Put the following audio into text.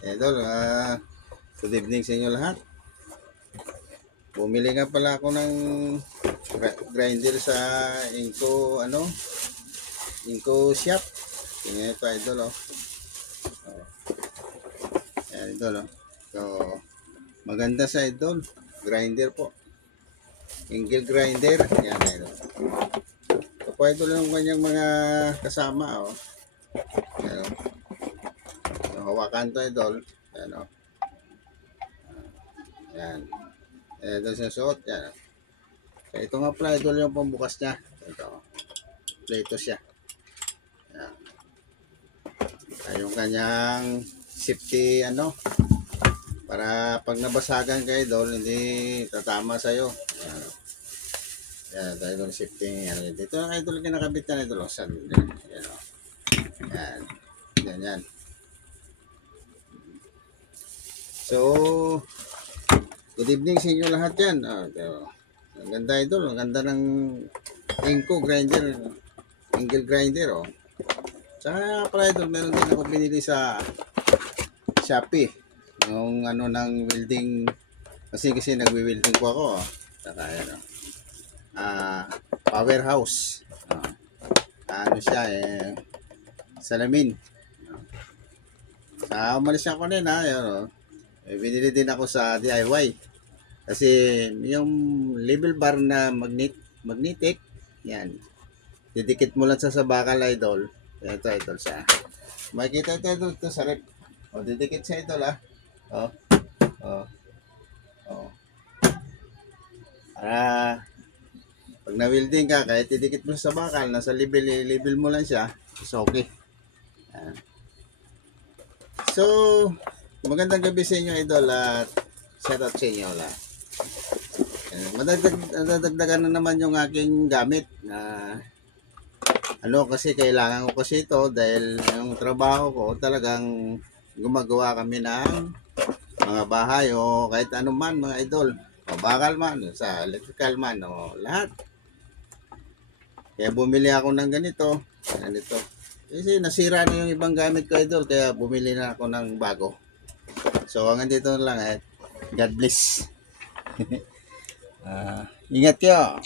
Idol, good evening sa inyo lahat. Bumili nga pala ako ng grinder sa Inco shop. Tingnan ito, idol, oh. Ayan, idol, oh. So, maganda sa idol. Grinder po. Angle grinder. Ayan, idol. So, po, idol yung kanyang mga kasama, oh. Ayan, oh. So, hawakan to, idol. Ayan, oh. Ayan. Ito sa suot. Ayan, oh. So, ito nga pala, idol, yung pambukas niya. Ito, oh. Plato siya. Ayan. Yung kanyang safety, para pag nabasagan ka, idol, hindi tatama sa'yo. Ayan. Ayan, ito, idol, safety. Ayan. Dito ang idol, kinakabit na, idol. Ayan. Ayan. Ayan, yan. So, good evening sa inyo lahat yan. Ang ganda, idol. Ang ganda ng Inco grinder. Angle grinder, oh. Tsaka pala, idol, meron din ako binili sa Shopee. Yung ng welding. Kasi nagwi-welding po ako, oh. Tsaka, yan, oh. Powerhouse. Siya, salamin. Sa umalis ako din, yun, oh. Binili din ako sa DIY. Kasi yung level bar na magnetic, yan. Didikit mo lang sa bakal, idol. Ito, idol, siya. Makikita ito, idol, ito sa rep. O, didikit siya, idol, O. Para pag na-welding ka, kahit didikit mo sa bakal, nasa level mo lang siya, it's okay. Yan. So, magandang gabi sa inyo, idol, at shout out sa inyo lahat. Madagdagan na naman yung aking gamit na kasi kailangan ko kasi ito dahil yung trabaho ko talagang gumagawa kami ng mga bahay o kahit anuman, mga idol, o bakal man, sa electrical man, o lahat. Kaya bumili ako ng ganito. Kasi nasira na yung ibang gamit ko, idol, kaya bumili na ako ng bago. So hanggang dito lang, God bless. Ingat kayo.